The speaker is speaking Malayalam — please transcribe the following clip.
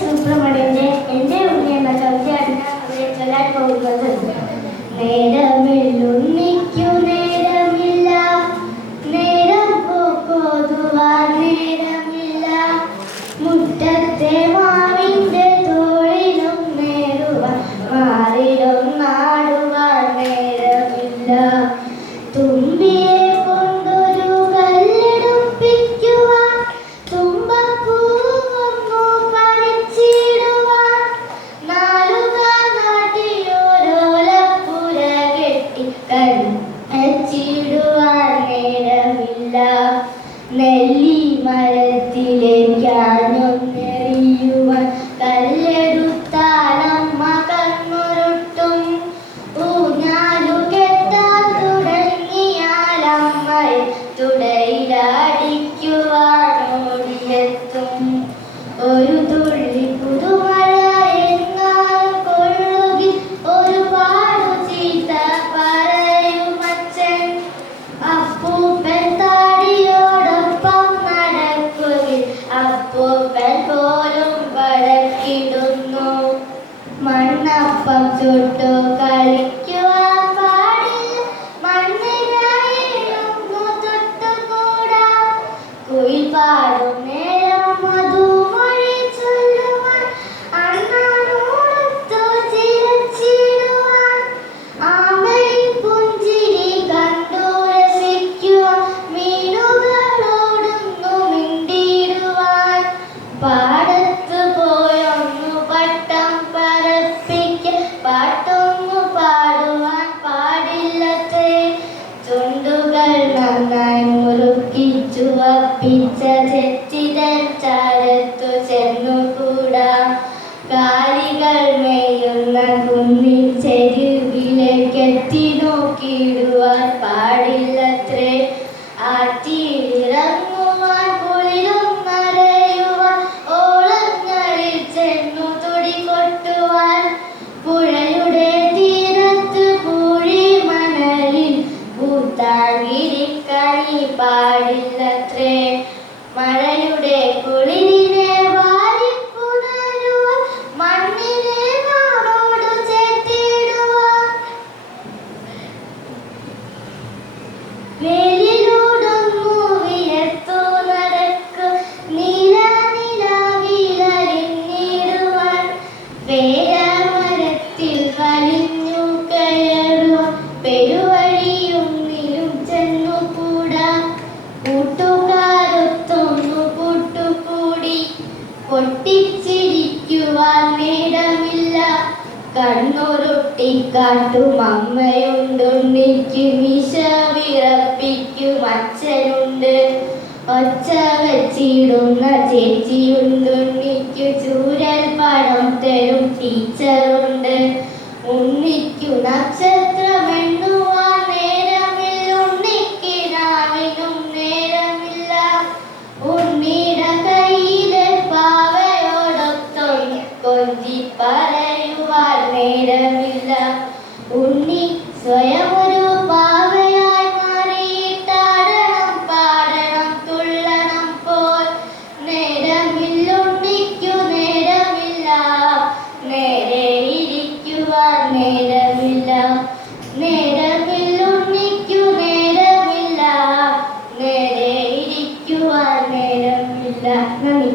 സുബ്രഹ്മണ്യന്റെ എന്റെ ഉണ്ണി എന്ന കവിതയാണ് അവിടെ ചൊല്ലാൻ പോകുന്നത്. നേരമില്ലുണ്ണിക്കു നേരമില്ല, നേരം പോക്കൊതുവാൻ നേരമില്ല, മുറ്റത്തെ മാവിന്റെ തോളിലും നേരുവാൻ മാറിലും നാടുവാൻ നേരമില്ല, തുമ്പിയെ കൊണ്ടൊരു കല്ലെടുപ്പിക്കുവാൻ തുമ്പപ്പൂവൊന്നു പറിച്ചിടുവാൻ നാലുകാൽ നാട്ടിയോരോലപ്പുര കെട്ടി കച്ചിടുവാൻ നേരമില്ല, നെല്ലി മരത്തിലേക്കാഞ്ഞൊന്നെറിയുവാൻ കല്ലെടുത്താലമ്മ കണ്ണുരുട്ടും, ഊഞ്ഞാലു കെട്ടാൻ തുടങ്ങിയാലമ്മയെ തുടയിലടിക്കുവാൻ ഓടിയെത്തും, ഒരു തുള്ളി പുതുമഴ എങ്ങാനും കൊള്ളുകി ഒരുപാടു ചീത്ത പറയുമച്ചൻ, അപ്പൂപ്പൻ താടിയോടൊപ്പം നടക്കുകയിൽ അപ്പൂപ്പൻ പോലും വഴക്കിടുന്നു, മണ്ണപ്പം ചുട്ടു കളിക്കുവാൻ പാടില്ല, മണ്ണിനായിരുന്നു തൊട്ടുകൂടാ, കുയിൽ പാടും നേരം മധുമൊഴി ചൊല്ലുവാൻ അണ്ണാനോടൊത്തു ചിരിച്ചിടുവാൻ, ആമയിൽ പുഞ്ചിരി കണ്ടു രസിക്കുവാൻ മീനുകളോടൊന്നു മിണ്ടിയിടുവാൻ, പാടത്തു പോയൊന്നു പട്ടം പറപ്പിക്കാൻ പാട്ടൊന്നു പാടുവാൻ പാടില്ലത്രേ, ചുണ്ടുകൾ നന്നായി മുറുക്കി ചുവപ്പിച്ച ചെത്തിതൻ ചാരത്തു ചെന്നുകൂടാ, കാലികൾ മേയുന്ന കുന്നിൻ ചെരുവിലേക്കെത്തി നോക്കിയിടുവാൻ പാടില്ലത്രേ, ആറ്റിലിറങ്ങുവാൻ കുളിരും നരയുവാൻ ഓളങ്ങളിൽ ചെന്നു തുടി കൊട്ടുവാൻ, പുഴയുടെ തീരത്ത് പൂഴി മണലിൽ പൂത്താങ്കിരിക്കണി പാടില്ലത്രേ, മഴയുടെ കുളിരിനെ വാരിപ്പുണരുവാൻ മണ്ണിനെ മാറോടു ചേർത്തിടുവാൻ, വേലിലൂടൊന്നു വിയർത്തു നടക്കും നീല നിലാവിലരിഞ്ഞിടുവാൻ, വേലമരത്തിൽ വലിഞ്ഞു കയറുവാൻ പെരുവഴിയൊന്നിലും ചെന്നുകൂടാ, കൂട്ടുകാരൊത്തൊന്നു കൂട്ടുകൂടി പൊട്ടിച്ചിരിക്കുവാൻ നേരമില്ല, കണ്ണുരുട്ടിക്കാട്ടും അമ്മയുണ്ടുണ്ണിക്ക് മീശ വിറപ്പിക്കും അച്ഛനുണ്ട്, ഒച്ച വച്ചിടുന്ന ചേച്ചിയുണ്ടുണ്ണിക്കു ചൂരൽ പണം തരും ടീച്ചറുണ്ട്, ഉണ്ണിക്കു നക്ഷത്രമെണ്ണുവാൻ നേരമില്ല, ഉണ്ണിക്കിനാവിനും നേരമില്ല, ഉണ്ണിയുടെ കയ്യിലെ പാവയോടൊത്തൊന്ന് കൊഞ്ചി പറയുവാൻ നേരമില്ല, ഉണ്ണി സ്വയമൊരു പാവയായി മാറിയിട്ടാടണം പാടണം തുള്ളണം പോൽ, നേരമില്ല ഉണ്ണിക്കു നേരമില്ല, നേരെ ഇരിക്കുവാൻ നേരമില്ല, നേരമില്ല ഉണ്ണിക്കു നേരമില്ല, നേരെ ഇരിക്കുവാൻ നേരമില്ല. നന്ദി.